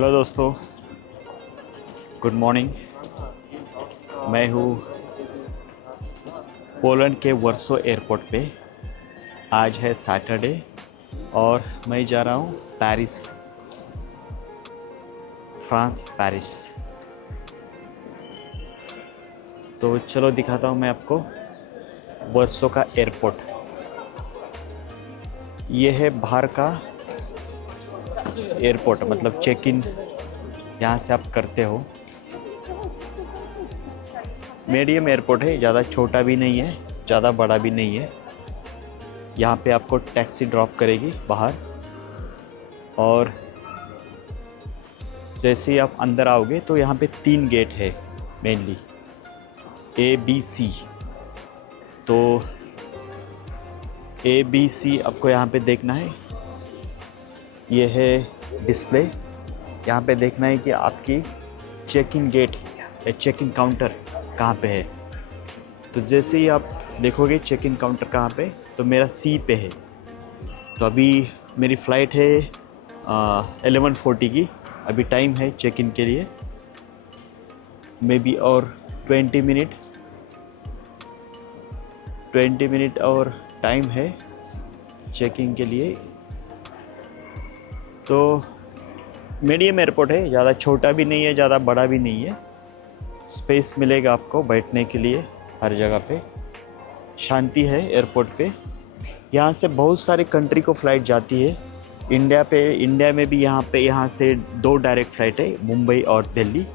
Hello दोस्तों, good morning. मैं हूँ पोलैंड के वर्सो एयरपोर्ट पे। आज है सैटरडे और मैं जा रहा हूँ पेरिस, फ्रांस, पेरिस। तो चलो दिखाता हूँ मैं आपको वर्सो का एयरपोर्ट। ये है बाहर का एयरपोर्ट, मतलब चेक इन यहाँ से आप करते हो। मीडियम एयरपोर्ट है, ज़्यादा छोटा भी नहीं है, ज़्यादा बड़ा भी नहीं है। यहाँ पे आपको टैक्सी ड्रॉप करेगी बाहर, और जैसे ही आप अंदर आओगे तो यहाँ पे 3 गेट है मेनली, A, B, C। तो A, B, C आपको यहाँ पे देखना है। ये है डिस्प्ले। यहाँ पे देखना है कि आपकी चेक इन गेट या चेक इन काउंटर कहाँ पे है। तो जैसे ही आप देखोगे चेक इन काउंटर कहाँ पे, तो मेरा C पे है। तो अभी मेरी फ़्लाइट है 11:40 की। अभी टाइम है चेक इन के लिए, मे बी और 20 मिनट और टाइम है चेकिंग के लिए। तो मीडियम एयरपोर्ट है, ज़्यादा छोटा भी नहीं है, ज़्यादा बड़ा भी नहीं है। स्पेस मिलेगा आपको बैठने के लिए हर जगह पे। शांति है एयरपोर्ट पे। यहाँ से बहुत सारे कंट्री को फ़्लाइट जाती है। इंडिया में भी यहाँ से 2 डायरेक्ट फ़्लाइट है, मुंबई और दिल्ली।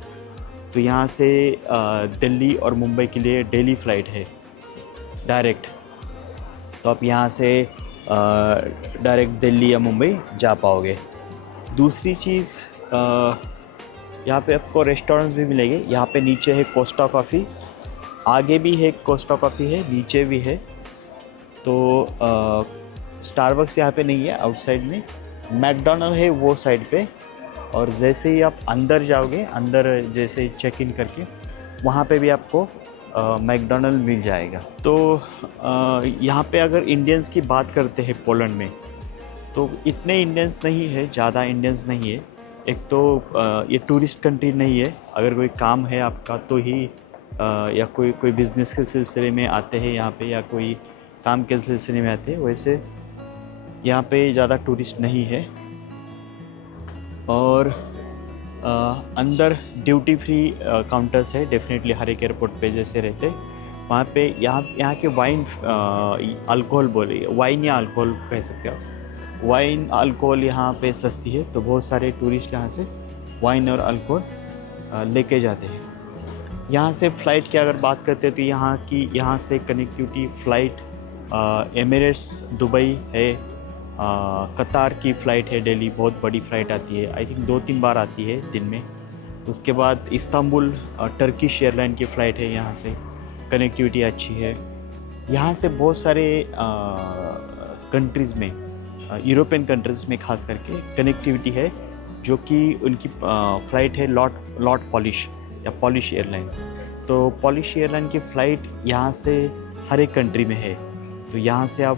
तो यहाँ से दिल्ली और मुंबई के लिए डेली फ़्लाइट है डायरेक्ट। तो आप यहाँ से डायरेक्ट दिल्ली या मुंबई जा पाओगे। दूसरी चीज़, यहाँ पे आपको रेस्टोरेंट्स भी मिलेंगे। यहाँ पे नीचे है कोस्टा कॉफ़ी, आगे भी है कोस्टा कॉफ़ी है, नीचे भी है। तो स्टारबक्स यहाँ पे नहीं है, आउटसाइड में मैकडोनल्ड है वो साइड पे। और जैसे ही आप अंदर जाओगे, अंदर जैसे चेक इन करके, वहाँ पे भी आपको मैकडोनल्ड मिल जाएगा। तो यहाँ पे अगर इंडियंस की बात करते हैं पोलैंड में, तो इतने इंडियंस नहीं है, ज़्यादा इंडियंस नहीं है। एक तो ये टूरिस्ट कंट्री नहीं है। अगर कोई काम है आपका तो ही या कोई बिज़नेस के सिलसिले में आते हैं यहाँ पे, या कोई काम के सिलसिले में आते हैं। वैसे यहाँ पे ज़्यादा टूरिस्ट नहीं है। और अंदर ड्यूटी फ्री काउंटर्स है डेफिनेटली, हर एक एयरपोर्ट पे जैसे रहते। वहाँ पे यहाँ के वाइन, अल्कोहल बोले, वाइन या अल्कोहल कह सकते हो। वाइन अल्कोहल यहाँ पे सस्ती है, तो बहुत सारे टूरिस्ट यहाँ से वाइन और अल्कोहल लेके जाते हैं। यहाँ से फ़्लाइट की अगर बात करते हैं तो यहाँ से कनेक्टिविटी फ़्लाइट एमिरेट्स दुबई है, कतार की फ़्लाइट है डेली, बहुत बड़ी फ़्लाइट आती है, आई थिंक 2-3 बार आती है दिन में। उसके बाद इस्तांबुल टर्किश एयरलाइन की फ़्लाइट है, यहाँ से कनेक्टिविटी अच्छी है। यहाँ से बहुत सारे कंट्रीज़ में, यूरोपियन कंट्रीज़ में ख़ास करके कनेक्टिविटी है, जो कि उनकी फ़्लाइट है लॉट पॉलिश या पॉलिश एयरलाइन। तो पॉलिश एयरलाइन की फ़्लाइट यहाँ से हर एक कंट्री में है। तो यहाँ से आप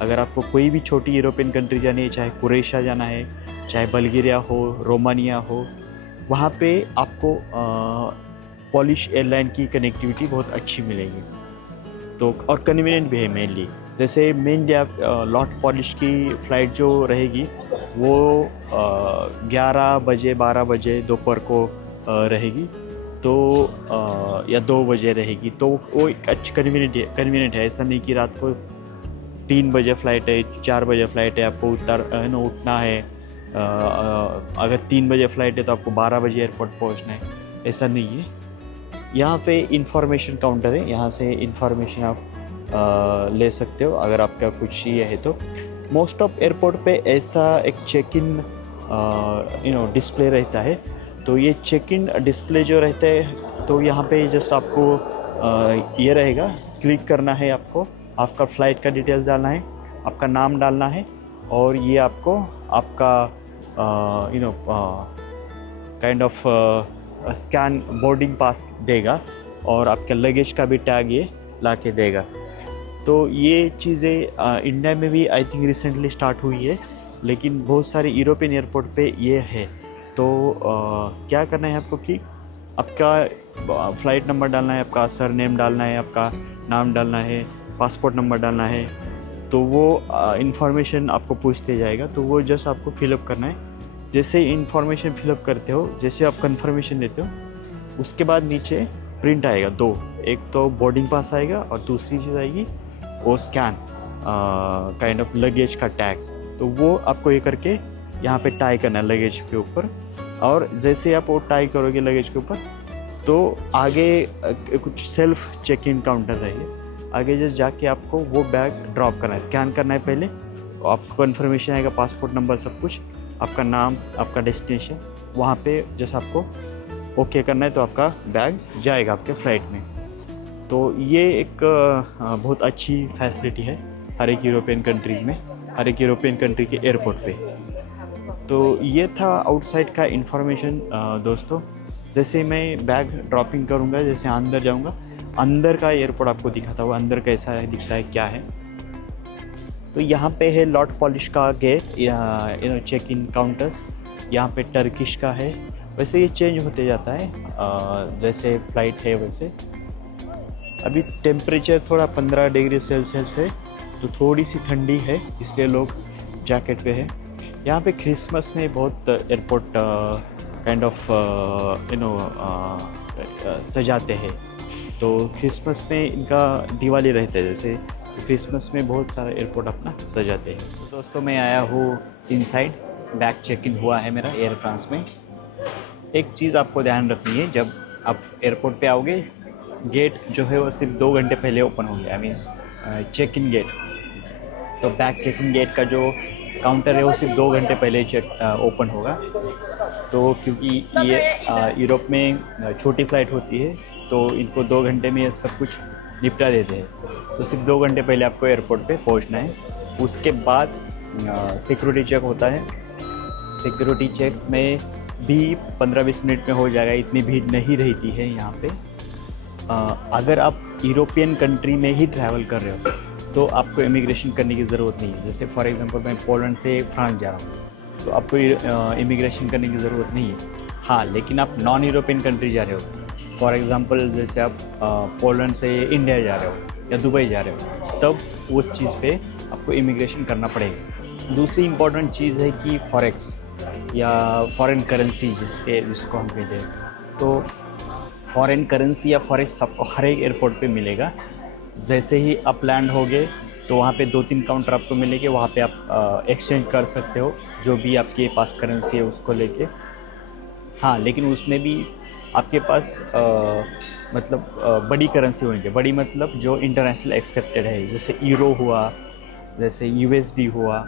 अगर आपको कोई भी छोटी यूरोपियन कंट्री जानी है, चाहे क्रोएशिया जाना है, चाहे बल्गेरिया हो, रोमानिया हो, वहाँ पे आपको पॉलिश एयरलाइन की कनेक्टिविटी बहुत अच्छी मिलेगी। तो और कन्वीनियंट भी है मेनली। जैसे मेनली आप लॉट पॉलिश की फ़्लाइट जो रहेगी वो 11 बजे 12 बजे दोपहर को रहेगी, तो या 2 बजे रहेगी। तो वो एक अच्छी कन्वीनियंट है। ऐसा नहीं कि रात को 3 बजे फ़्लाइट है, 4 बजे फ़्लाइट है, आपको उठना है। अगर 3 बजे फ़्लाइट है तो आपको 12 बजे एयरपोर्ट पहुंचना है, ऐसा नहीं है। यहाँ पे इंफॉर्मेशन काउंटर है, यहाँ से इंफॉर्मेशन आप ले सकते हो अगर आपका कुछ ये है तो। मोस्ट ऑफ एयरपोर्ट पे ऐसा एक चेक इन डिस्प्ले रहता है। तो ये चेक इन डिस्प्ले जो रहता है, तो यहाँ पे जस्ट आपको ये रहेगा, क्लिक करना है आपको, आपका फ़्लाइट का डिटेल्स डालना है, आपका नाम डालना है, और ये आपको आपका kind of scan boarding pass देगा, और आपके लगेज का भी टैग ये ला के देगा। तो ये चीज़ें इंडिया में भी आई थिंक रिसेंटली स्टार्ट हुई है, लेकिन बहुत सारे यूरोपियन एयरपोर्ट पे ये है। तो क्या करना है आपको कि आपका फ़्लाइट नंबर डालना है, आपका सरनेम डालना है, आपका नाम डालना है, पासपोर्ट नंबर डालना है। तो वो इन्फॉर्मेशन आपको पूछते जाएगा, तो वो जस्ट आपको फिलअप करना है। जैसे इन्फॉर्मेशन फिलअप करते हो, जैसे आप कंफर्मेशन देते हो, उसके बाद नीचे प्रिंट आएगा दो, एक तो बोर्डिंग पास आएगा और दूसरी चीज़ आएगी वो स्कैन काइंड ऑफ लगेज का टैग। तो वो आपको ये करके यहाँ पे टाई करना है लगेज के ऊपर, और जैसे आप वो टाई करोगे लगेज के ऊपर तो आगे कुछ सेल्फ चेक इन काउंटर रहेगी, आगे जस्ट जाके आपको वो बैग ड्रॉप करना है, स्कैन करना है पहले, आपको कन्फर्मेशन आएगा, पासपोर्ट नंबर सब कुछ, आपका नाम, आपका डेस्टिनेशन, वहाँ पे जस्ट आपको ओके करना है, तो आपका बैग जाएगा आपके फ़्लाइट में। तो ये एक बहुत अच्छी फैसिलिटी है हर एक यूरोपियन कंट्रीज़ में, हर एक यूरोपियन कंट्री के एयरपोर्ट पे। तो ये था आउटसाइड का इन्फॉर्मेशन दोस्तों। जैसे मैं बैग ड्रॉपिंग करूँगा, जैसे अंदर जाऊँगा, अंदर का एयरपोर्ट आपको दिखाता हुआ, अंदर कैसा है, दिखता है क्या है। तो यहाँ पे है लॉट पॉलिश का गेट, चेक इन काउंटर्स, यहाँ पे टर्किश का है। वैसे ये चेंज होते जाता है जैसे फ़्लाइट है वैसे। अभी टेम्परेचर थोड़ा 15 डिग्री सेल्सियस है, तो थोड़ी सी ठंडी है, इसलिए लोग जैकेट पे है। यहाँ पे क्रिसमस में बहुत एयरपोर्ट काइंड ऑफ सजाते हैं। तो क्रिसमस में इनका दिवाली रहता है, जैसे क्रिसमस में बहुत सारा एयरपोर्ट अपना सजाते हैं। तो दोस्तों मैं आया हूँ इनसाइड, बैग चेक इन हुआ है मेरा एयर फ्रांस में। एक चीज़ आपको ध्यान रखनी है, जब आप एयरपोर्ट पे आओगे, गेट जो है वो सिर्फ 2 घंटे पहले ओपन हो गया, I mean check in gate. तो बैग चेक इन गेट का जो काउंटर है वो सिर्फ 2 घंटे पहले ओपन होगा। तो क्योंकि ये यूरोप में छोटी फ़्लाइट होती है, तो इनको 2 घंटे में ये सब कुछ निपटा देते हैं। तो सिर्फ 2 घंटे पहले आपको एयरपोर्ट पे पहुंचना है। उसके बाद सिक्योरिटी चेक होता है। सिक्योरिटी चेक में भी 15-20 मिनट में हो जाएगा, इतनी भीड़ नहीं रहती है यहाँ पे। अगर आप यूरोपियन कंट्री में ही ट्रैवल कर रहे हो तो आपको इमिग्रेशन करने की ज़रूरत नहीं है। जैसे फॉर एग्जांपल मैं पोलैंड से फ्रांस जा रहा हूँ, तो आपको इमिग्रेशन करने की ज़रूरत नहीं है। हाँ, लेकिन आप नॉन यूरोपियन कंट्री जा रहे हो, फॉर एग्जांपल जैसे आप पोलैंड से इंडिया जा रहे हो या दुबई जा रहे हो, तब वो चीज़ पे आपको इमिग्रेशन करना पड़ेगा। दूसरी इम्पॉर्टेंट चीज़ है कि फॉरेक्स या फॉरेन करेंसी जिसको हम कहते हैं, तो फॉरेन करेंसी या फॉरेक्स आपको हर एक एयरपोर्ट पे मिलेगा। जैसे ही आप लैंड होगे तो वहाँ पे 2-3 काउंटर आपको मिलेंगे, वहाँ पे आप एक्सचेंज कर सकते हो जो भी आपके पास करेंसी है उसको लेके। हाँ, लेकिन उसमें भी आपके पास मतलब बड़ी करेंसी होनी चाहिए। बड़ी मतलब जो इंटरनेशनल एक्सेप्टेड है, जैसे यूरो हुआ, जैसे यूएसडी हुआ,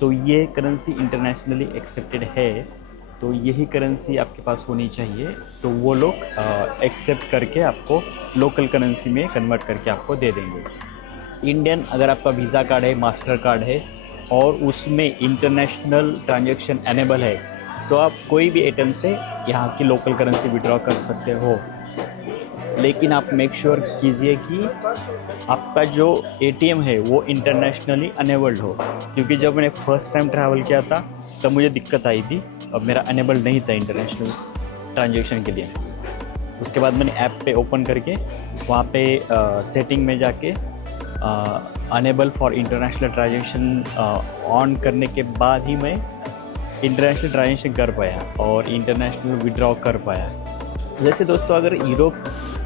तो ये करेंसी इंटरनेशनली एक्सेप्टेड है, तो यही करेंसी आपके पास होनी चाहिए। तो वो लोग एक्सेप्ट करके आपको लोकल करेंसी में कन्वर्ट करके आपको दे देंगे। इंडियन अगर आपका वीज़ा कार्ड है, मास्टर कार्ड है और उसमें इंटरनेशनल ट्रांजैक्शन एनेबल है, तो आप कोई भी एटीएम से यहाँ की लोकल करेंसी विड्रॉ कर सकते हो। लेकिन आप मेक श्योर कीजिए कि आपका जो एटीएम है वो इंटरनेशनली अनेबल्ड हो, क्योंकि जब मैंने फर्स्ट टाइम ट्रैवल किया था तब मुझे दिक्कत आई थी और मेरा अनेबल नहीं था इंटरनेशनल ट्रांजैक्शन के लिए। उसके बाद मैंने ऐप पे ओपन करके वहाँ पे सेटिंग में जाके enable for international transaction on करने के बाद ही मैं इंटरनेशनल ट्रांजैक्शन कर पाया और इंटरनेशनल विड्रॉ कर पाया। जैसे दोस्तों, अगर यूरोप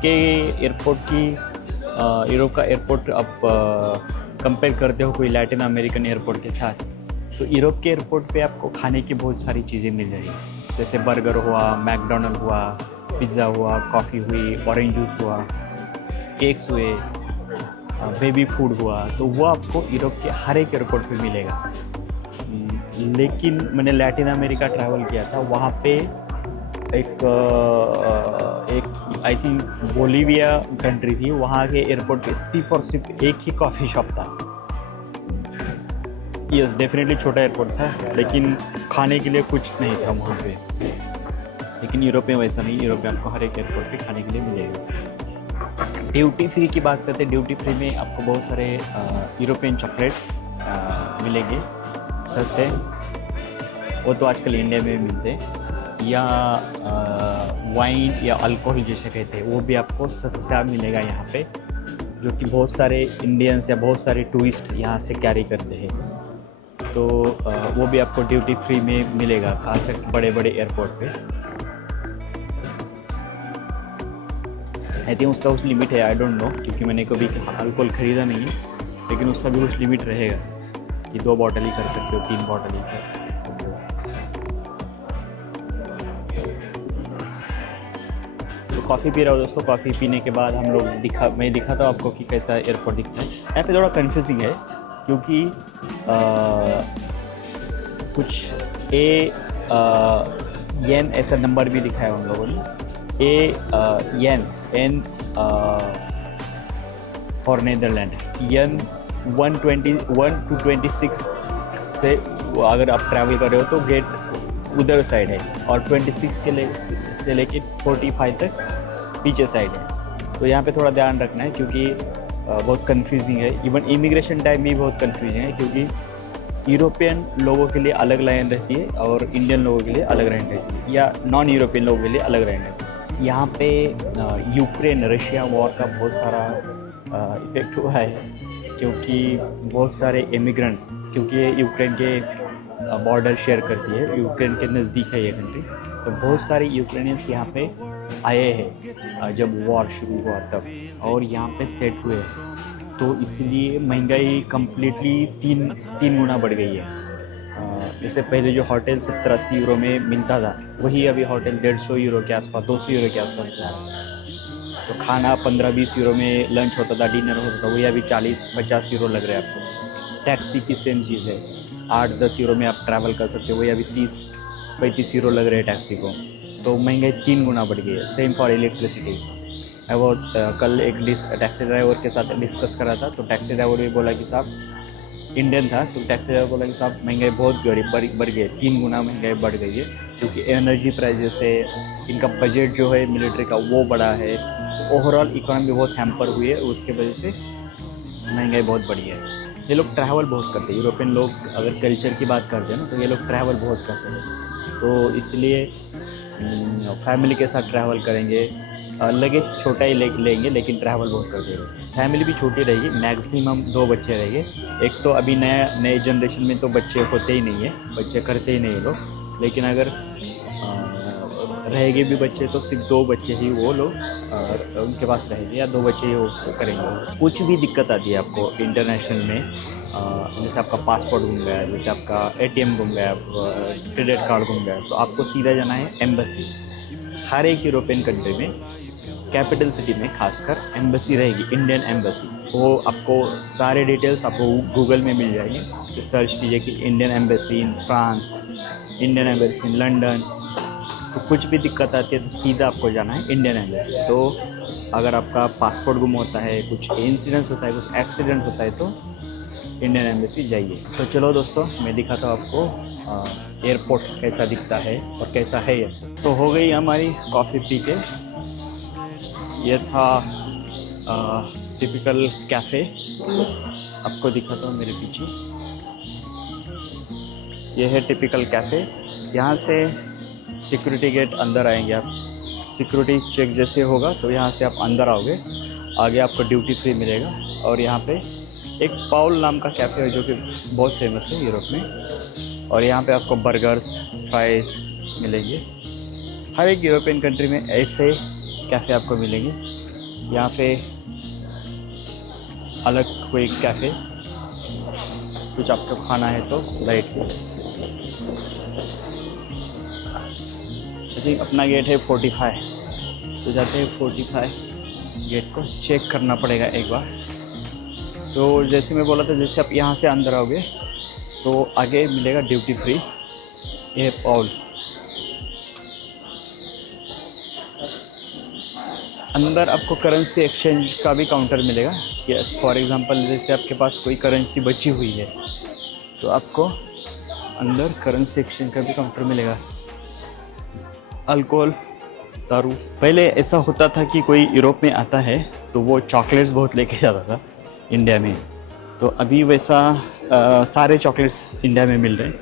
के एयरपोर्ट की यूरोप का एयरपोर्ट आप कंपेयर करते हो कोई लैटिन अमेरिकन एयरपोर्ट के साथ, तो यूरोप के एयरपोर्ट पे आपको खाने की बहुत सारी चीज़ें मिल जाएगी। जैसे बर्गर हुआ, मैकडोनल्ड हुआ, पिज़्ज़ा हुआ, कॉफ़ी हुई, ऑरेंज जूस हुआ, केक्स हुए, बेबी फूड हुआ, तो वो आपको यूरोप के हर एक एयरपोर्ट पे मिलेगा। लेकिन मैंने लैटिन अमेरिका ट्रैवल किया था, वहाँ पे एक आई थिंक बोलीविया कंट्री थी, वहाँ के एयरपोर्ट पे सिर्फ और सिर्फ एक ही कॉफ़ी शॉप था। यस, डेफिनेटली छोटा एयरपोर्ट था, लेकिन खाने के लिए कुछ नहीं था वहाँ पे। लेकिन यूरोप में वैसा नहीं, यूरोप में आपको हर एक एयरपोर्ट पे खाने के लिए मिलेगा। ड्यूटी फ्री की बात करते हैं, ड्यूटी फ्री में आपको बहुत सारे यूरोपियन चॉकलेट्स मिलेंगे सस्ते। वो तो आजकल इंडिया में भी मिलते हैं। या वाइन या अल्कोहल जिसे कहते हैं वो भी आपको सस्ता मिलेगा यहाँ पे, जो कि बहुत सारे इंडियंस या बहुत सारे टूरिस्ट यहाँ से कैरी करते हैं। तो वो भी आपको ड्यूटी फ्री में मिलेगा, खासकर बड़े बड़े एयरपोर्ट पे। आई थिंक उसका कुछ लिमिट है, आई डोंट नो, क्योंकि मैंने कभी अल्कोहल ख़रीदा नहीं है, लेकिन उसका भी कुछ लिमिट रहेगा कि 2 बॉटल ही कर सकते हो, 3 बॉटल ही कर सकते हो। तो कॉफ़ी पी रहा हूँ दोस्तों। कॉफ़ी पीने के बाद हम लोग मैं दिखाता हूँ आपको कि कैसा एयरपोर्ट दिखता है। यहाँ पे थोड़ा कंफ्यूजिंग है, क्योंकि कुछ येन ऐसा नंबर भी लिखा है उन लोगों ने, येन फॉर नेदरलैंड, येन 121 to 26 से अगर आप ट्रैवल कर रहे हो तो गेट उधर साइड है, और 26 के से लेके 45 तक पीछे साइड है। तो यहाँ पे थोड़ा ध्यान रखना है, क्योंकि बहुत कंफ्यूजिंग है। इवन इमिग्रेशन टाइम भी बहुत कंफ्यूजिंग है, क्योंकि यूरोपियन लोगों के लिए अलग लाइन रहती है और इंडियन लोगों के लिए अलग लाइन रहती है, या नॉन यूरोपियन लोगों के लिए अलग लाइन रहती है। यहाँ पे यूक्रेन रशिया वॉर का बहुत सारा इफेक्ट हुआ है, क्योंकि बहुत सारे इमिग्रेंट्स, क्योंकि ये यूक्रेन के बॉर्डर शेयर करती है, यूक्रेन के नज़दीक है ये कंट्री, तो बहुत सारे यूक्रेनियंस यहाँ पे आए हैं जब वॉर शुरू हुआ तब, और यहाँ पे सेट हुए हैं। तो इसलिए महंगाई कम्प्लीटली तीन गुना बढ़ गई है। जैसे पहले जो होटल 70-80 यूरो में मिलता था, वही अभी होटल 150 यूरो के आसपास, 200 यूरो के आसपास जा रहा है। तो खाना 15-20 यूरो में लंच होता था, डिनर होता था, वही अभी 40-50 यूरो लग रहा है आपको। टैक्सी की सेम चीज़ है, 8-10 यूरो में आप ट्रैवल कर सकते हो, वही अभी 30-35 यूरो लग रहे हैं टैक्सी को। तो महंगाई 3 गुना बढ़ गई है। Same for electricity. मैं कल एक टैक्सी ड्राइवर के साथ डिस्कस कर रहा था, तो टैक्सी ड्राइवर भी बोला कि साहब, इंडियन था, तो टैक्सी ड्राइवर बोला कि साहब महंगाई बहुत बढ़ गई है, 3 गुना महंगाई बढ़ गई है, क्योंकि एनर्जी प्राइजेस है, इनका बजट जो है मिलिट्री का वो बड़ा है, ओवरऑल इकोनॉमी बहुत हैम्पर हुई है, उसके वजह से महंगाई बहुत बढ़ी है। ये लोग ट्रैवल बहुत करते हैं, यूरोपियन लोग अगर कल्चर की बात करते हैं ना, तो ये लोग ट्रैवल बहुत करते हैं। तो इसलिए फैमिली के साथ ट्रैवल करेंगे, लगेज छोटा ही लेंगे, लेकिन ट्रैवल बहुत करते हैं। फैमिली भी छोटी रहेगी, मैक्सिमम 2 बच्चे रहेंगे। एक तो अभी नए जनरेशन में तो बच्चे होते ही नहीं है, बच्चे करते ही नहीं लोग, लेकिन अगर रहेंगे भी बच्चे तो सिर्फ 2 बच्चे ही वो लोग उनके पास रहेंगे, या 2 बच्चे ही वो करेंगे। कुछ भी दिक्कत आती है आपको इंटरनेशनल में, जैसे आपका पासपोर्ट गुम गया, जैसे आपका ATM गुम गया, क्रेडिट कार्ड गुम गया, तो आपको सीधा जाना है एम्बेसी। हर एक यूरोपियन कंट्री में, कैपिटल सिटी में खासकर एम्बेसी रहेगी, इंडियन एम्बेसी। वो आपको सारे डिटेल्स आपको गूगल में मिल जाएंगे, तो सर्च कीजिए कि Indian embassy in France, Indian embassy in London. तो कुछ भी दिक्कत आती है तो सीधा आपको जाना है इंडियन एम्बेसी। तो अगर आपका पासपोर्ट गुम होता है, कुछ इंसिडेंट्स होता है, कुछ एक्सीडेंट होता है, तो इंडियन एम्बेसी जाइए। तो चलो दोस्तों, मैं दिखाता हूँ आपको एयरपोर्ट कैसा दिखता है और कैसा है ये। तो हो गई हमारी कॉफ़ी पी के। ये था टिपिकल कैफ़े, आपको दिखाता हूँ मेरे पीछे। ये है टिपिकल कैफ़े। यहाँ से सिक्योरिटी गेट अंदर आएंगे आप, सिक्योरिटी चेक जैसे होगा तो यहाँ से आप अंदर आओगे, आगे आपको ड्यूटी फ्री मिलेगा। और यहाँ पे एक पाउल नाम का कैफ़े है जो कि बहुत फेमस है यूरोप में, और यहाँ पे आपको बर्गर्स, फ्राइज़ मिलेंगे। हर एक यूरोपियन कंट्री में ऐसे कैफ़े आपको मिलेंगे। यहाँ पे अलग कोई कैफ़े, कुछ आपको खाना है तो राइट। आई थिंक अपना गेट है 45, तो जाते हैं 45। गेट को चेक करना पड़ेगा एक बार। तो जैसे मैं बोला था, जैसे आप यहाँ से अंदर आओगे तो आगे मिलेगा ड्यूटी फ्री। ये पाउल, अंदर आपको करेंसी एक्सचेंज का भी काउंटर मिलेगा कि फॉर एग्जांपल जैसे आपके पास कोई करेंसी बची हुई है तो आपको अंदर करेंसी एक्सचेंज का भी काउंटर मिलेगा। अल्कोहल, दारू, पहले ऐसा होता था कि कोई यूरोप में आता है तो वो चॉकलेट्स बहुत लेके जाता था इंडिया में, तो अभी वैसा सारे चॉकलेट्स इंडिया में मिल रहे हैं,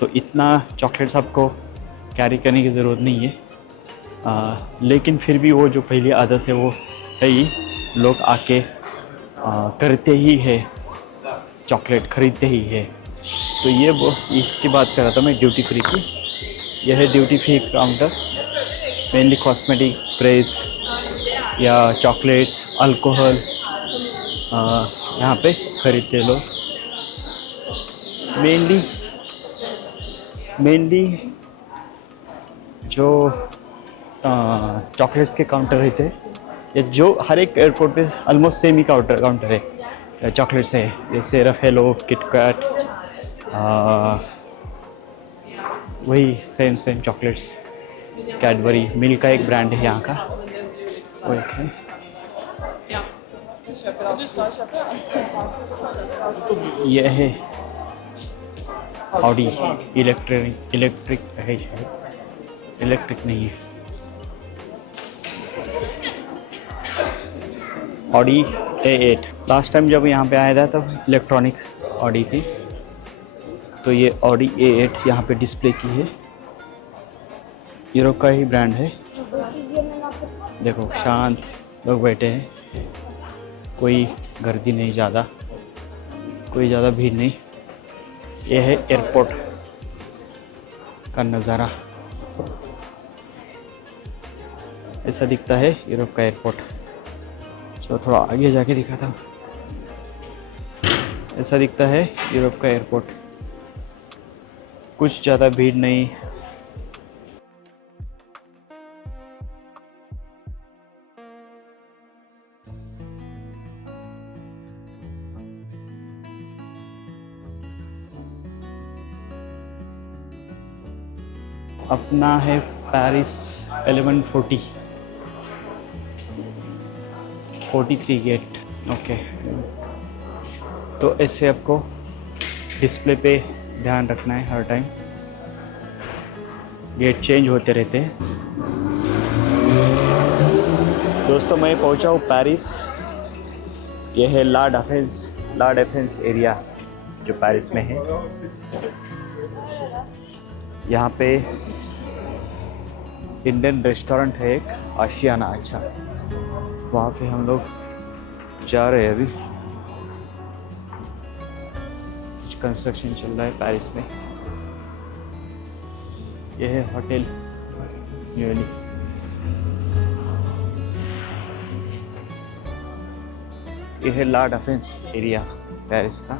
तो इतना चॉकलेट्स आपको कैरी करने की ज़रूरत नहीं है, लेकिन फिर भी वो जो पहली आदत है वो है ही, लोग आके करते ही है, चॉकलेट ख़रीदते ही है। तो ये वो इसकी बात कर रहा था मैं, ड्यूटी फ्री की। यह है duty free counter, mainly cosmetics, sprays या चॉकलेट्स, अल्कोहल यहाँ पे ख़रीदते लोग। मेनली जो चॉकलेट्स के काउंटर रहते हैं, ये जो हर एक एयरपोर्ट पे ऑलमोस्ट सेम ही काउंटर है चॉकलेट्स है, जैसे रफेलो, किटकैट, वही सेम चॉकलेट्स। कैडबरी, मिल्क का एक ब्रांड है यहाँ का, वो एक है। यह है ऑडी, इलेक्ट्रिक है, इलेक्ट्रिक नहीं है, ऑडी A8। लास्ट टाइम जब यहाँ पे आया था तब इलेक्ट्रॉनिक ऑडी थी, तो ये ऑडी A8 यहाँ पे डिस्प्ले की है। यूरोप का ही ब्रांड है। देखो शांत लोग बैठे हैं, कोई गर्दी नहीं ज़्यादा, कोई ज़्यादा भीड़ नहीं। ये है एयरपोर्ट का नज़ारा, ऐसा दिखता है यूरोप का एयरपोर्ट। चलो थोड़ा आगे जाके दिखाता हूँ, ऐसा दिखता है यूरोप का एयरपोर्ट, कुछ ज़्यादा भीड़ नहीं। अपना है पेरिस 1143 गेट। ओके, तो ऐसे आपको डिस्प्ले पे ध्यान रखना है हर टाइम, गेट चेंज होते रहते हैं। दोस्तों मैं पहुंचा हूँ पेरिस। यह है ला डिफेंस एरिया जो पेरिस में है। यहाँ पे इंडियन रेस्टोरेंट है एक, आशियाना। अच्छा, वहाँ पे हम लोग जा रहे हैं अभी। कुछ कंस्ट्रक्शन चल रहा है पेरिस में। यह है होटल न्यूली। यह है ला डिफेंस एरिया पेरिस का।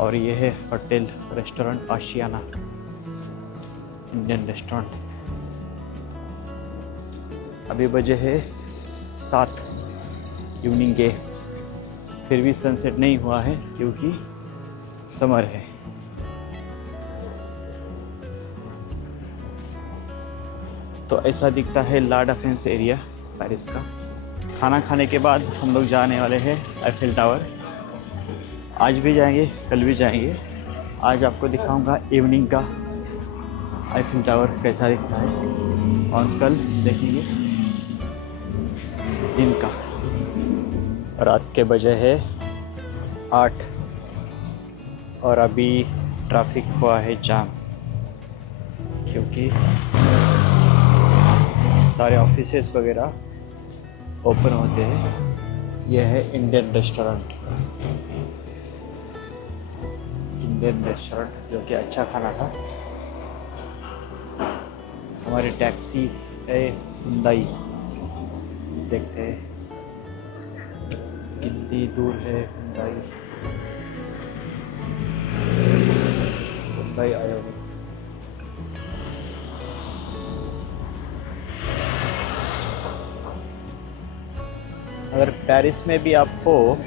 और ये है होटल रेस्टोरेंट आशियाना, इंडियन रेस्टोरेंट। अभी बजे है 7 इवनिंग के, फिर भी सनसेट नहीं हुआ है क्योंकि समर है। तो ऐसा दिखता है ला डिफेंस एरिया पेरिस का। खाना खाने के बाद हम लोग जाने वाले हैं आईफिल टावर। आज भी जाएंगे, कल भी जाएंगे। आज आपको दिखाऊंगा इवनिंग का आईफिल टावर कैसा दिखता है, और कल देखेंगे दिन का। रात के बजे है 8 और अभी ट्रैफिक हुआ है जाम, क्योंकि सारे ऑफिसेस वगैरह ओपन होते हैं। यह है इंडियन रेस्टोरेंट जो कि अच्छा खाना था। हमारी टैक्सी है हुंडई, देखते हैं कितनी दूर है हुंडई आया हुआ। अगर पेरिस में भी आप हो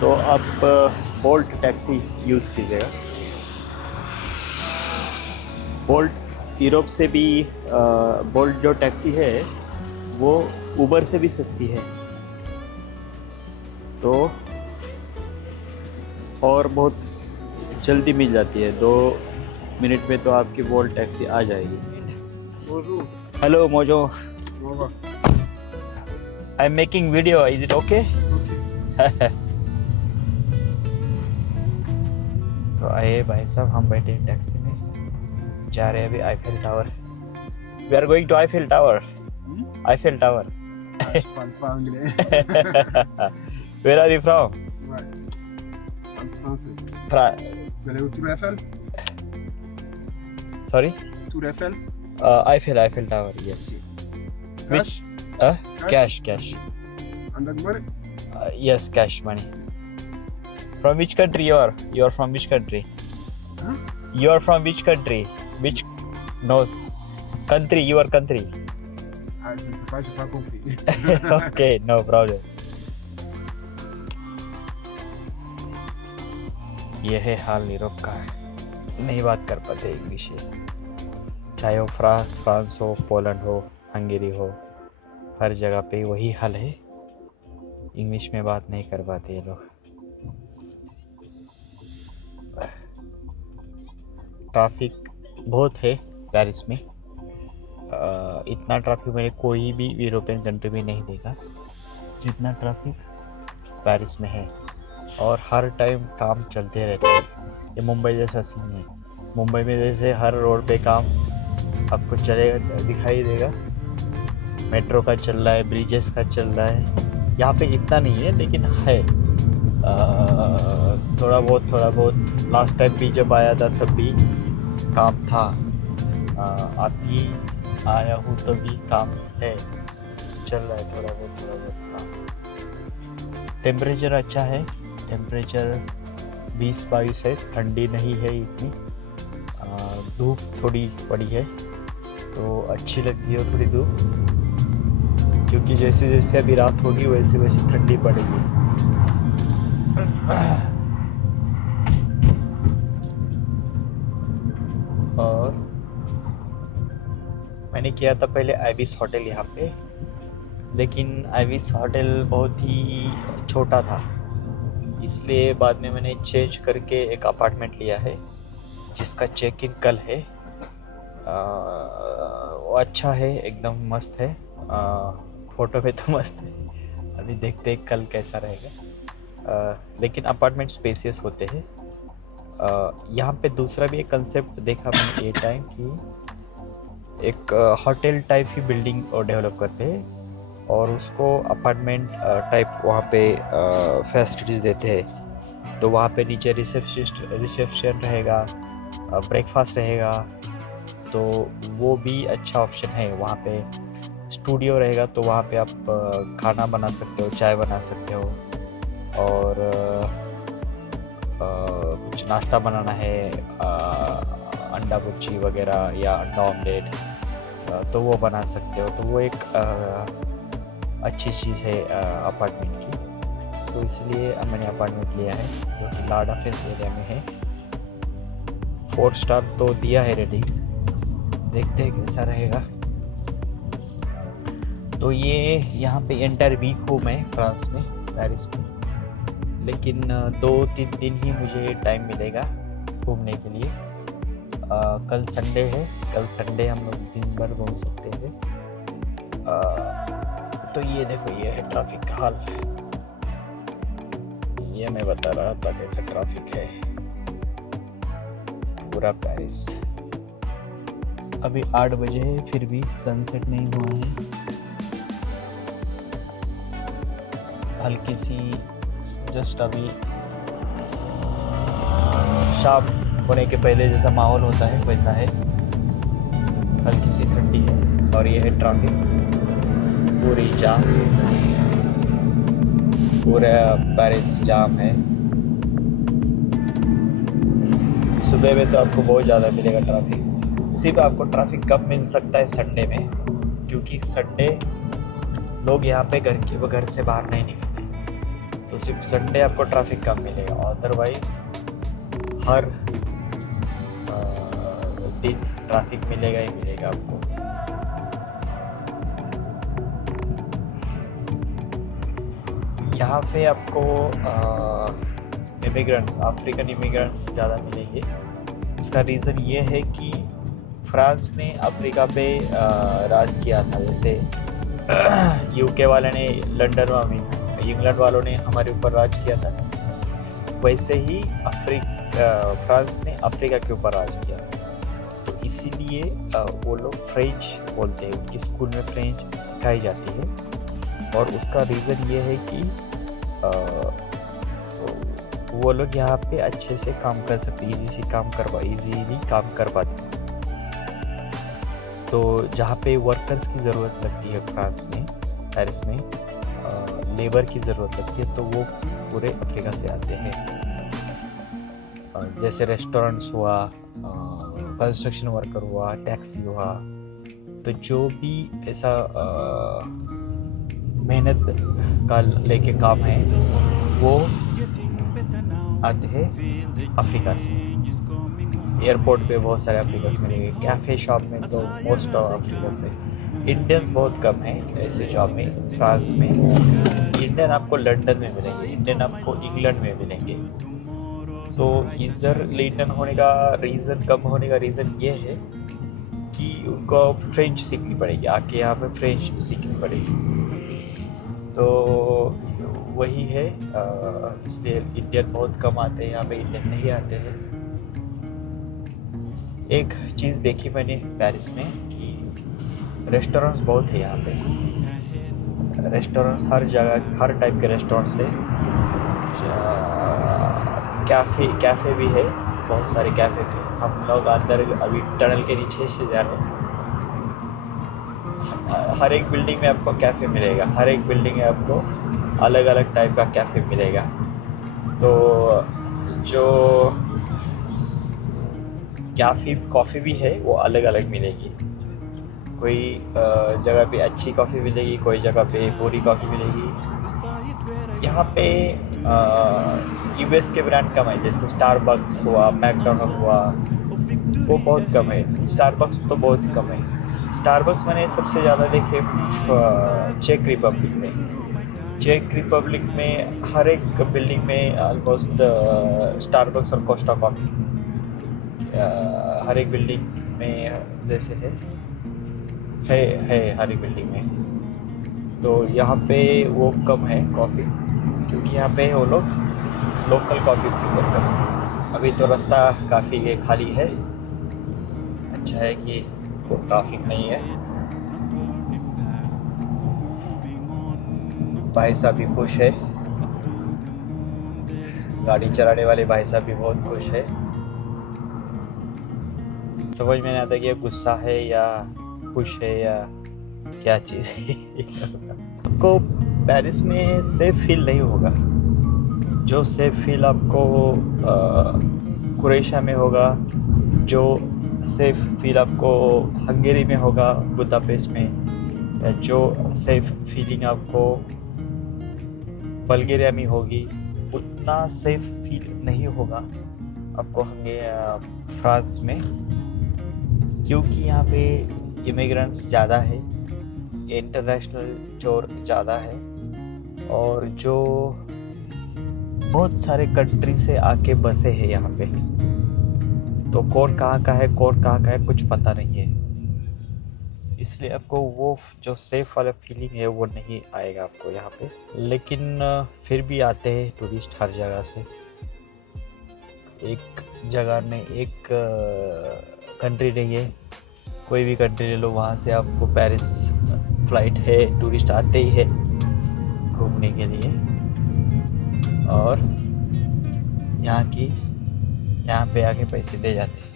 तो आप बोल्ट टैक्सी यूज़ कीजिएगा। बोल्ट यूरोप से भी, बोल्ट जो टैक्सी है वो उबर से भी सस्ती है, तो और बहुत जल्दी मिल जाती है। 2 मिनट में तो आपकी बोल्ट टैक्सी आ जाएगी। Hello mojo, I am making video, is it okay? आए भाई साहब, हम बैठे हैं टैक्सी में, जा रहे हैं अभी Eiffel Tower. We are going to Eiffel Tower. Eiffel Tower. Where are you from? Right. I'm français. Vous allez au Tour Eiffel? Sorry? Tour Eiffel? Eiffel Tower, yes. Cash? Cash. Under money? Yes, cash money. From which country you are? You are from which country? Huh? You are from which country? Which country? Your country. Ah, je ne sais pas, j'ai pas compris. Okay, no problem. ये है हाल Europe का है, नहीं बात कर पाते English है, चाहे वो फ्रांस हो, पोलैंड हो, हंगेरी हो, हर जगह पे वही हाल है, इंग्लिश में बात नहीं कर पाते ये लोग। ट्रैफिक बहुत है पेरिस में, इतना ट्रैफिक मैंने कोई भी यूरोपियन कंट्री में नहीं देखा जितना ट्रैफिक पेरिस में है, और हर टाइम काम चलते रहते हैं। ये मुंबई जैसा सीन है, मुंबई में जैसे हर रोड पे काम आपको चलेगा, दिखाई देगा, मेट्रो का चल रहा है, ब्रिजेस का चल रहा है, यहाँ पे इतना नहीं है लेकिन है, थोड़ा बहुत। लास्ट टाइम भी जब आया था तब भी काम था, अभी आया हूँ तो भी काम है, चल रहा है थोड़ा बहुत काम। टेम्परेचर अच्छा है, टेम्परेचर 20-22 है, ठंडी नहीं है इतनी, धूप थोड़ी पड़ी है तो अच्छी लगती है थोड़ी धूप, क्योंकि जैसे जैसे अभी रात होगी वैसे वैसे ठंडी पड़ेगी। और मैंने किया था पहले आइविस होटल यहाँ पे, लेकिन आइविस होटल बहुत ही छोटा था, इसलिए बाद में मैंने चेंज करके एक अपार्टमेंट लिया है जिसका चेक इन कल है। वो अच्छा है, एकदम मस्त है, फ़ोटो पे तो मस्त है, अभी देखते हैं कल कैसा रहेगा। लेकिन अपार्टमेंट स्पेसियस होते हैं। यहाँ पे दूसरा भी एक कंसेप्ट देखा मैंने ये टाइम कि एक होटल टाइप ही बिल्डिंग डेवलप करते हैं और उसको अपार्टमेंट टाइप वहाँ पे फैसिलिटीज़ देते हैं। तो वहाँ पे नीचे रिसेप्शन रहेगा, ब्रेकफास्ट रहेगा, तो वो भी अच्छा ऑप्शन है। वहाँ पे स्टूडियो रहेगा, तो वहाँ पे आप खाना बना सकते हो, चाय बना सकते हो, और कुछ नाश्ता बनाना है, अंडा भुर्जी वगैरह या अंडा ऑमलेट, तो वो बना सकते हो। तो वो एक अच्छी चीज़ है अपार्टमेंट की, तो इसलिए मैंने अपार्टमेंट लिया है जो कि लाडा फेस एरिया में है। 4 स्टार तो दिया है रेटिंग, देखते हैं कैसा रहेगा। तो ये यहाँ पे एंटायर वीक हूँ मैं फ्रांस में, पेरिस में, लेकिन 2-3 दिन ही मुझे टाइम मिलेगा घूमने के लिए। कल संडे है, कल संडे हम लोग दिन भर घूम सकते हैं। तो ये देखो, ये है ट्रैफिक का हाल, ये मैं बता रहा था कैसा ट्रैफिक है पूरा पेरिस। अभी 8 बजे है, फिर भी सनसेट नहीं हुआ है, हल्की सी जस्ट अभी शाम होने के पहले जैसा माहौल होता है वैसा है, हल्की सी ठंडी है। और ये है ट्रैफिक, पूरी जाम, पूरा पेरिस जाम है। सुबह में तो आपको बहुत ज़्यादा मिलेगा ट्रैफिक। सिर्फ आपको ट्रैफिक कब मिल सकता है? संडे में, क्योंकि संडे लोग यहाँ पे घर से बाहर नहीं निकलते, तो सिर्फ संडे आपको ट्रैफिक कम मिलेगा। अदरवाइज हर दिन ट्रैफिक मिलेगा ही मिलेगा आपको। यहाँ पे आपको इमिग्रेंट्स, अफ्रीकन इमिग्रेंट्स ज़्यादा मिलेंगे। इसका रीज़न ये है कि फ्रांस ने अफ्रीका पे राज किया था, जैसे यूके वाले ने लंदन में, इंग्लैंड वालों ने हमारे ऊपर राज किया था, वैसे ही फ्रांस ने अफ्रीका के ऊपर राज किया, तो इसीलिए वो लोग फ्रेंच बोलते हैं, उनकी स्कूल में फ्रेंच सिखाई जाती है। और उसका रीज़न ये है कि वो लोग यहाँ पे अच्छे से काम कर सकते, इजीली काम कर पाते। तो जहाँ पे वर्कर्स की ज़रूरत लगती है फ्रांस में, पेरिस में लेबर की ज़रूरत लगती है, तो वो पूरे अफ्रीका से आते हैं। जैसे रेस्टोरेंट्स हुआ, कंस्ट्रक्शन वर्कर हुआ, टैक्सी हुआ, तो जो भी ऐसा मेहनत का लेके काम है वो आते हैं अफ्रीका से। एयरपोर्ट पे बहुत सारे अफ्रीका से मिलेंगे, कैफ़े शॉप में तो मोस्ट ऑफ अफ्रीका से। इंडियंस बहुत कम है ऐसे जॉब में फ्रांस में। इंडियन आपको लंदन में मिलेंगे, इंडियन आपको इंग्लैंड में मिलेंगे। तो इधर इंडियन होने का रीज़न, कम होने का रीज़न ये है कि उनको फ्रेंच सीखनी पड़ेगी, आके यहाँ पे फ्रेंच सीखनी पड़ेगी। तो वही है, इसलिए इंडियन बहुत कम आते हैं यहाँ पे, इंडियन नहीं आते हैं। एक चीज़ देखी मैंने पेरिस में कि रेस्टोरेंट्स बहुत है यहाँ पे। रेस्टोरेंट्स हर जगह, हर टाइप के रेस्टोरेंट्स है। कैफ़े भी है, बहुत सारे कैफ़े भी। हम लोग अंदर अभी टनल के नीचे से जा रहे हैं। हर एक बिल्डिंग में आपको कैफ़े मिलेगा, हर एक बिल्डिंग में आपको अलग अलग टाइप का कैफ़े मिलेगा। तो जो कॉफ़ी भी है वो अलग अलग मिलेगी। कोई जगह पे अच्छी कॉफ़ी मिलेगी, कोई जगह पे बुरी कॉफ़ी मिलेगी। यहाँ पे यूएस के ब्रांड कम है, जैसे स्टारबक्स हुआ, मैकडोनल्ड हुआ, वो बहुत कम है। स्टारबक्स तो बहुत कम है। स्टारबक्स मैंने सबसे ज़्यादा देखे चेक रिपब्लिक में। चेक रिपब्लिक में हर एक बिल्डिंग में ऑलमोस्ट स्टारबक्स और कोस्टा कॉफ़ी हर एक बिल्डिंग में जैसे है हर एक बिल्डिंग में। तो यहाँ पे वो कम है कॉफ़ी, क्योंकि यहाँ पे वो लोग लोकल कॉफ़ी प्रीफर करते हैं। अभी तो रास्ता काफ़ी खाली है, अच्छा है कि कोई ट्रैफिक नहीं है। भाई साहब भी खुश है, गाड़ी चलाने वाले भाई साहब भी बहुत खुश है। समझ में नहीं आता कि ये गुस्सा है या खुश है या क्या चीज़ है। आपको पेरिस में सेफ फील नहीं होगा। जो सेफ फील आपको क्रोएशिया में होगा, जो सेफ फील आपको हंगेरी में होगा, बुदापेस्ट में, या जो सेफ फीलिंग आपको बल्गेरिया में होगी, उतना सेफ फील नहीं होगा आपको फ्रांस में, क्योंकि यहाँ पे इमिग्रेंट्स ज़्यादा है, इंटरनेशनल चोर ज़्यादा है, और जो बहुत सारे कंट्री से आके बसे हैं यहाँ पे। तो कौन कहाँ का है, कौन कहाँ का है, कुछ पता नहीं है। इसलिए आपको वो जो सेफ वाला फीलिंग है वो नहीं आएगा आपको यहाँ पे। लेकिन फिर भी आते हैं टूरिस्ट हर जगह से। एक जगह में एक कंट्री नहीं है, कोई भी कंट्री ले लो, वहाँ से आपको पेरिस फ्लाइट है, टूरिस्ट आते ही है घूमने के लिए, और यहाँ पे आके पैसे दे जाते हैं,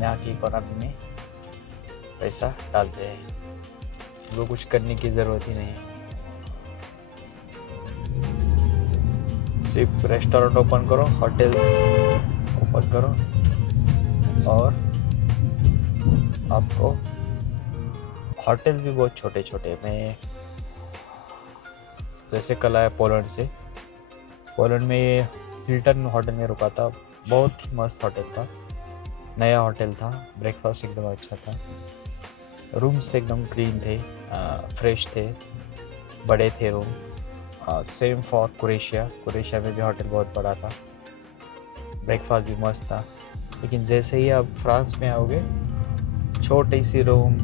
यहाँ की इकोनॉमी में पैसा डालते हैं। वो कुछ करने की ज़रूरत ही नहीं है। सिर्फ रेस्टोरेंट ओपन करो, होटल्स ओपन करो, और आपको होटल्स भी बहुत छोटे छोटे में, जैसे कल आया पोलैंड से। पोलैंड में हिल्टन होटल में रुका था, बहुत ही मस्त होटल था, नया होटल था, ब्रेकफास्ट एकदम अच्छा था, रूम्स एकदम क्लीन थे, फ्रेश थे, बड़े थे रूम। सेम फॉर क्रोएशिया में भी होटल बहुत बड़ा था, ब्रेकफास्ट भी मस्त था। लेकिन जैसे ही आप फ्रांस में आओगे, छोटी सी रूम,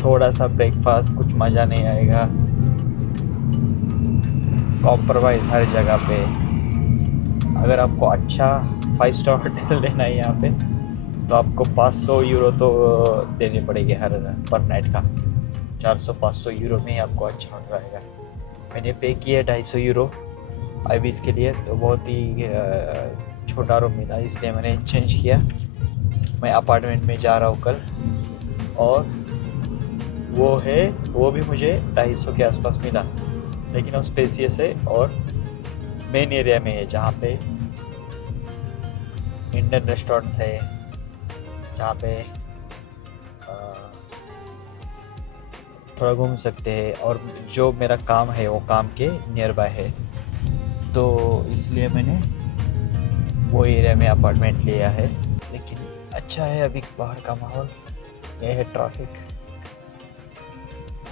थोड़ा सा ब्रेकफास्ट, कुछ मज़ा नहीं आएगा। कॉम्प्रोमाइज़ हर जगह पे, अगर आपको अच्छा 5 स्टार होटल लेना है यहाँ पे तो आपको 500 यूरो तो देने पड़ेंगे हर पर नाइट का। 400-500 यूरो में ही आपको अच्छा होटल आएगा। मैंने पे किया 250 यूरो आईबीस के लिए, तो बहुत ही छोटा रूम मिला, इसलिए मैंने चेंज किया। मैं अपार्टमेंट में जा रहा हूँ कल, और वो भी मुझे 250 के आसपास मिला, लेकिन वो स्पेसियस है और मेन एरिया में है, जहाँ पे इंडियन रेस्टोरेंट्स है, जहाँ पे थोड़ा घूम सकते हैं, और जो मेरा काम है वो काम के नियर बाय है, तो इसलिए मैंने वो एरिया में अपार्टमेंट लिया है। लेकिन अच्छा है अभी बाहर का माहौल, यह है ट्रैफिक।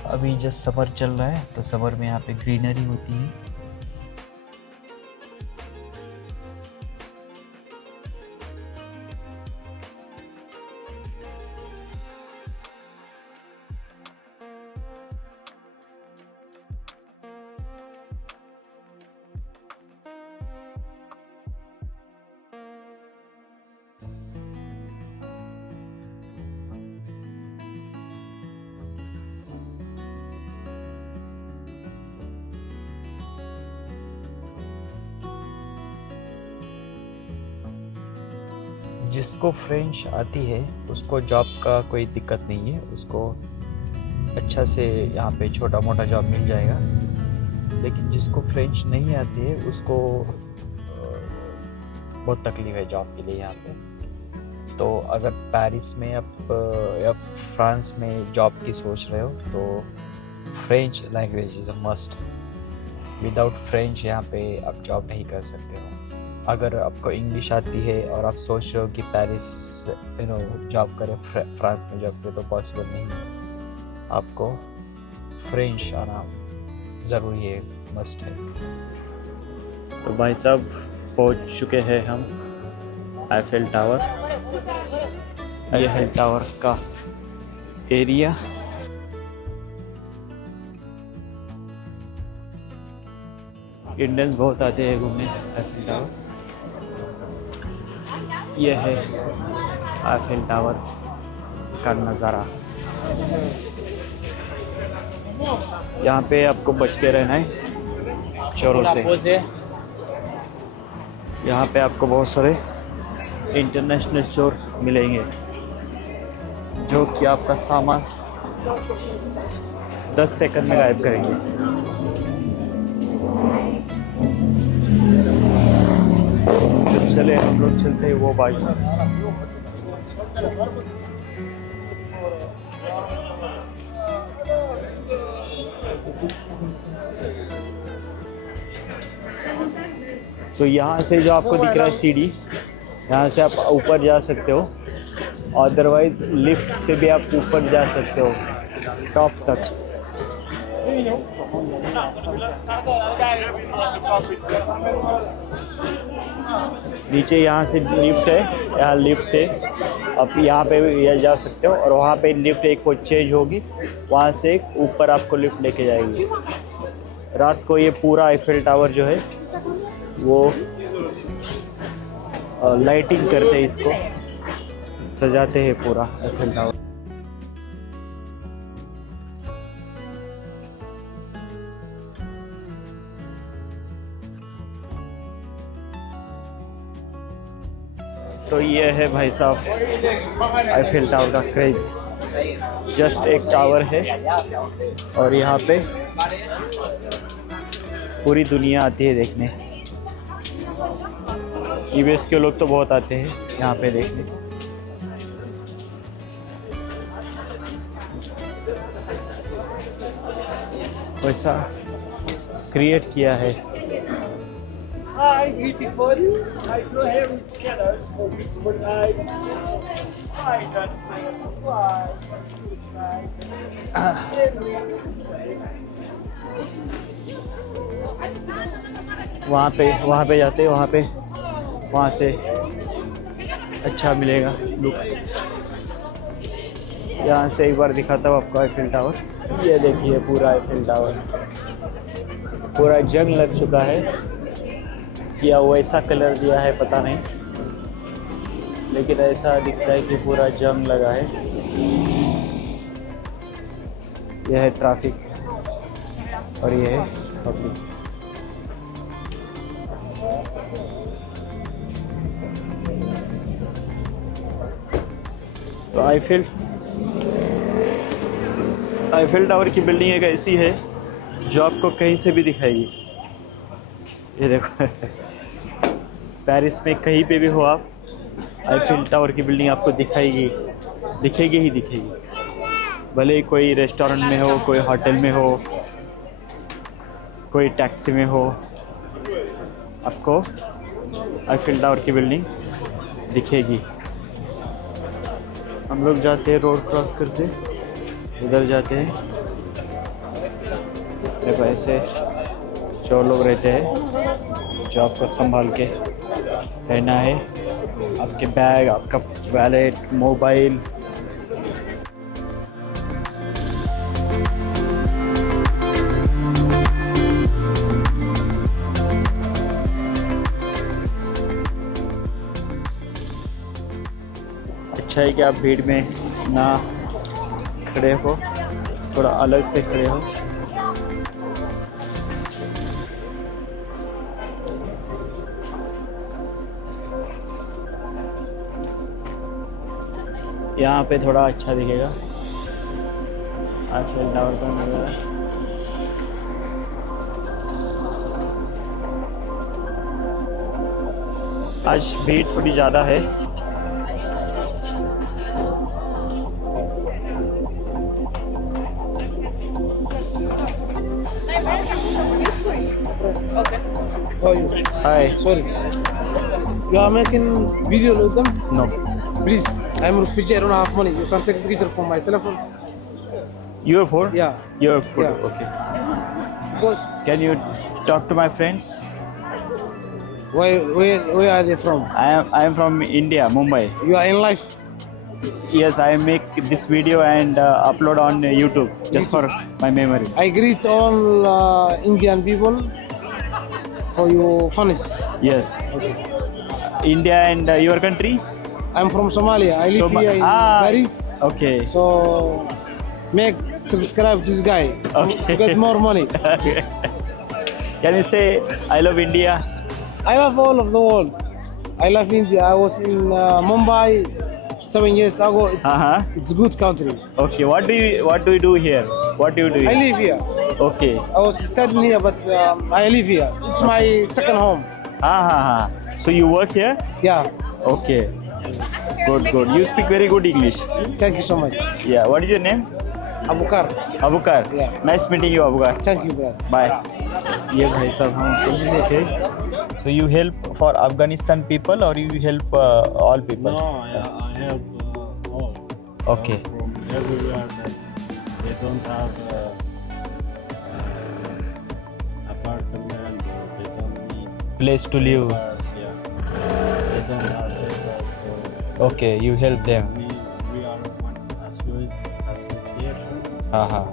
अभी जस्ट समर चल रहा है, तो समर में यहाँ पे ग्रीनरी होती है। जिसको फ्रेंच आती है उसको जॉब का कोई दिक्कत नहीं है, उसको अच्छा से यहाँ पे छोटा मोटा जॉब मिल जाएगा। लेकिन जिसको फ्रेंच नहीं आती है उसको बहुत तकलीफ है जॉब के लिए यहाँ पे। तो अगर पेरिस में आप या फ्रांस में जॉब की सोच रहे हो तो French language is a must. Without French यहाँ पे आप जॉब नहीं कर सकते हो। अगर आपको इंग्लिश आती है और आप सोच रहे हो कि पेरिस जॉब करें, फ्रांस में जॉब करें, तो पॉसिबल नहीं है। आपको फ्रेंच आना ज़रूरी है, मस्ट है। तो भाई साहब पहुंच चुके हैं हम आईफेल टावर। ये है टावर का एरिया। इंडियंस बहुत आते हैं घूमने आईफेल टावर। यह है आईफेल टावर का नज़ारा। यहाँ पे आपको बच के रहना है चोरों से। यहाँ पे आपको बहुत सारे इंटरनेशनल चोर मिलेंगे जो कि आपका सामान 10 सेकंड में गायब करेंगे। चले हम लोग चलते हैं वो बाजू। तो यहाँ से जो आपको दिख रहा है सीढ़ी, यहाँ से आप ऊपर जा सकते हो, अदरवाइज लिफ्ट से भी आप ऊपर जा सकते हो टॉप तक। नीचे यहाँ से लिफ्ट है, यहाँ लिफ्ट से आप यहाँ पे भी जा सकते हो, और वहाँ पे लिफ्ट एक को चेंज होगी, वहाँ से ऊपर आपको लिफ्ट लेके जाएगी। रात को ये पूरा आईफेल टावर जो है वो लाइटिंग करते हैं, इसको सजाते हैं पूरा आईफेल टावर। तो ये है भाई साहब आईफेल टावर का क्रेज। जस्ट एक टावर है और यहाँ पे पूरी दुनिया आती है देखने। यूएस के लोग तो बहुत आते हैं यहाँ पे देखने। वैसा क्रिएट किया है। Hi, beautiful. I go here with scanners for beautiful eyes. Why not? Why? वहाँ पे जाते हैं, वहाँ से अच्छा मिलेगा लुक। यहाँ से एक बार दिखाता हूँ आपको आईफेल टावर। ये देखिए पूरा आईफेल टावर, पूरा जंग लग चुका है या वैसा कलर दिया है पता नहीं, लेकिन ऐसा दिखता है कि पूरा जंग लगा है। यह है ट्रैफिक और यह है पब्लिक। तो आईफिल टावर की बिल्डिंग एक ऐसी है जो आपको कहीं से भी दिखाएगी। ये देखो पेरिस में कहीं पे भी हो आप, आईफिल टावर की बिल्डिंग आपको दिखेगी ही दिखेगी। भले ही कोई रेस्टोरेंट में हो, कोई होटल में हो, कोई टैक्सी में हो, आपको आईफिल टावर की बिल्डिंग दिखेगी। हम लोग जाते हैं रोड क्रॉस करते, उधर जाते हैं। देखो ऐसे 4 लोग रहते हैं जो आपको संभाल के रहना है। आपके बैग, आपका वैलेट, मोबाइल। अच्छा है कि आप भीड़ में ना खड़े हो, थोड़ा अलग से खड़े हो। यहाँ पे थोड़ा अच्छा दिखेगा आईफिल टावर का नज़ारा। आज भीड़ थोड़ी ज़्यादा है। How are you? Hi. Sorry. You are making video with them? No. Please, I'm a refugee. I don't have money. You can take a picture from my telephone. Your phone? Yeah. Your photo. Yeah. Okay. Because Can you talk to my friends? where are they from? I am from India, Mumbai. You are in life. Yes, I make this video and upload on YouTube just for my memory. I greet all Indian people for your funnies. Yes. Okay. India and your country? I'm from Somalia. I live here in Paris. Okay. So subscribe this guy Okay. to get more money. Can you say I love India? I love all of the world. I love India. I was in Mumbai 7 years ago. It's a good country. Okay. What do you do here? What do you do I here? live here. Okay. I was studying here, but I live here. It's my second home. So you work here? Yeah. Okay. Good. You speak very good English. Thank you so much. Yeah. What is your name? Abukar. Abukar. Yeah. Nice meeting you, Abukar. Thank you, brother. Bye. ये भाई साहब हम मिले थे। So you help for Afghanistan people or you help all people? No, I help all. Okay. From everywhere that they don't have apartment or they don't need Place to live. cars, yeah. They don't have papers, so Okay, you help them. we are one association. Uh-huh.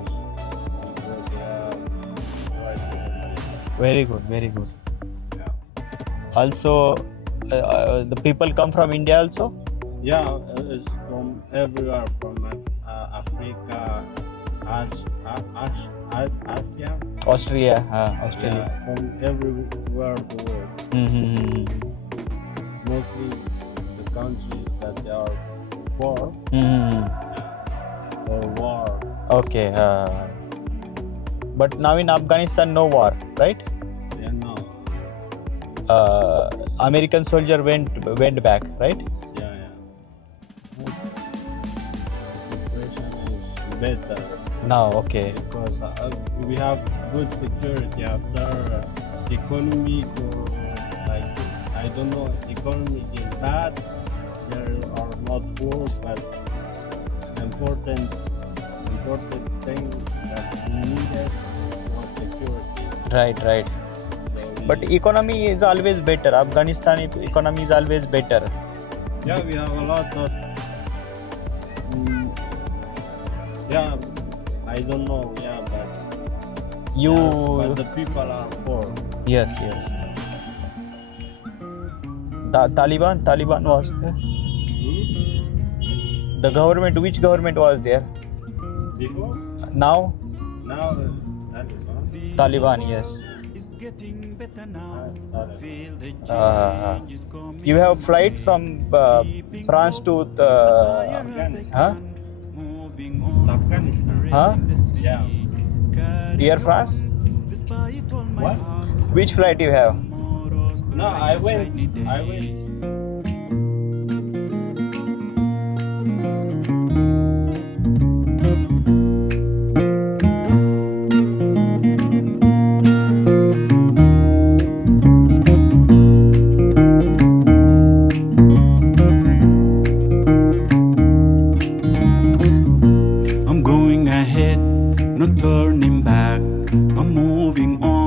So they are right there. Very good. Yeah. Also, the people come from India also? Yeah, it's from everywhere, from Africa, Asia, Australia. Australia. yeah, from everywhere the world. Mm-hmm. Mostly the countries that they are poor Mm-hmm. or war. Okay. But now in Afghanistan, no war, right? Yeah, no. American soldier went back, right? Yeah. Situation is better Now, okay. because we have good security after economic or like I don't know, economic is bad. There are not war, but important thing that we needed was security. Right. So But economy is always better. Afghanistan economy is always better. yeah, we have a lot of yeah, I don't know, yeah, but You but the people are poor. yes. Taliban was there. The government, which government was there? Before? Now Now, Taliban, yes. Taliban. You have flight from France to huh? Afghanistan. Huh? Yeah. Air France? What? Which flight you have? No, I went. I'm going ahead, no turning back. I'm moving on.